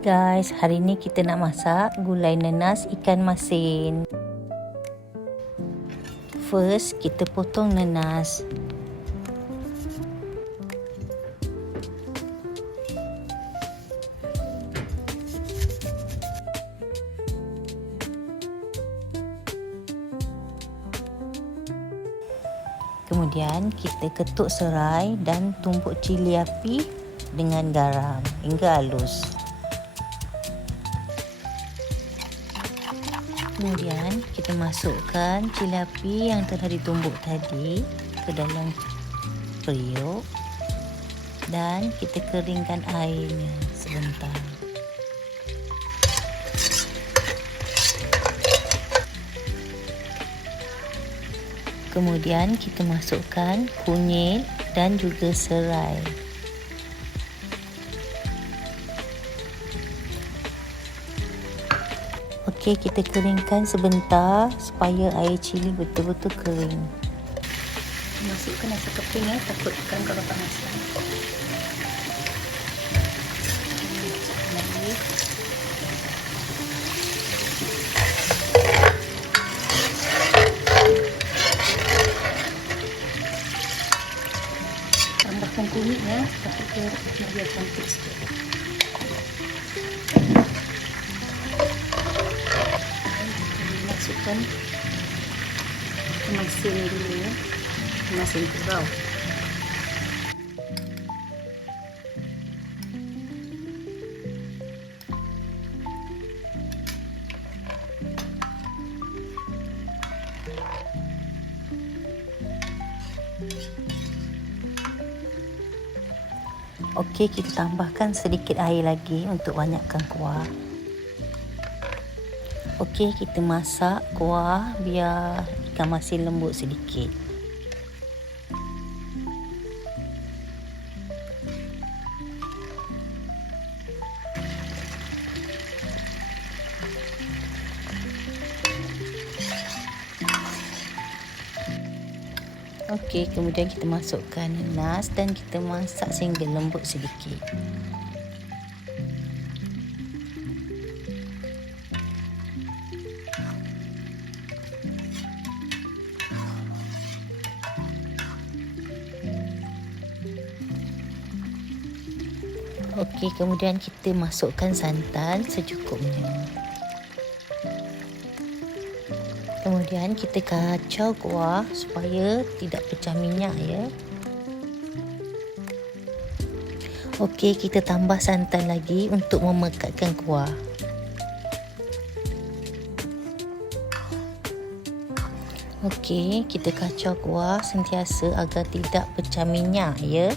Guys, hari ni kita nak masak gulai nanas ikan masin. First, kita potong nanas. Kemudian kita ketuk serai dan tumbuk cili api dengan garam hingga halus. Kemudian kita masukkan cili api yang telah ditumbuk tadi ke dalam periuk dan kita keringkan airnya sebentar. Kemudian kita masukkan kunyit dan juga serai. Okey, kita keringkan sebentar supaya air cili betul-betul kering. Masukkan nasi keping ya, takutkan kalau panas. Lagi. Tambahkan kunyitnya, tapi biar cantik sikit. Masukkan kemasin dulu ya, kemasin kurau. Okey, kita tambahkan sedikit air lagi untuk banyakkan kuah. Okey, kita masak kuah biar ikan masin lembut sedikit. Okey, kemudian kita masukkan nanas dan kita masak sehingga lembut sedikit. Okey, kemudian kita masukkan santan secukupnya. Kemudian kita kacau kuah supaya tidak pecah minyak ya. Okey, kita tambah santan lagi untuk memekatkan kuah. Okey, kita kacau kuah sentiasa agar tidak pecah minyak ya.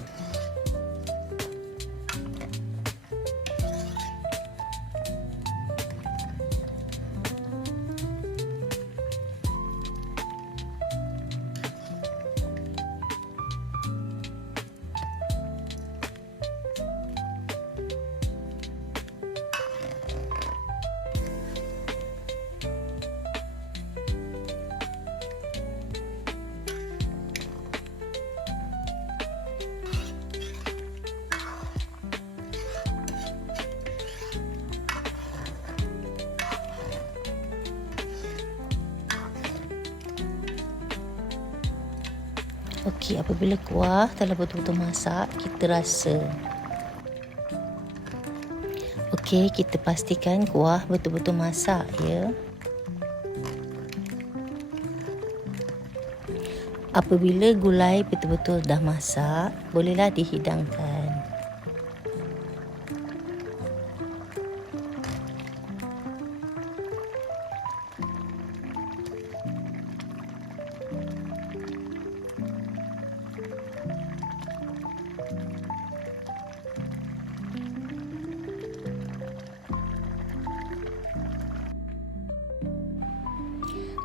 Okey, apabila kuah telah betul-betul masak, kita rasa. Okey, kita pastikan kuah betul-betul masak ya. Apabila gulai betul-betul dah masak, bolehlah dihidangkan.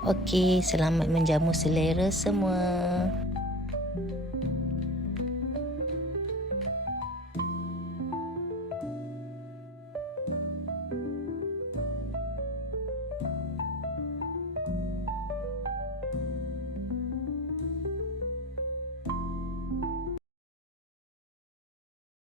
Okey, selamat menjamu selera semua.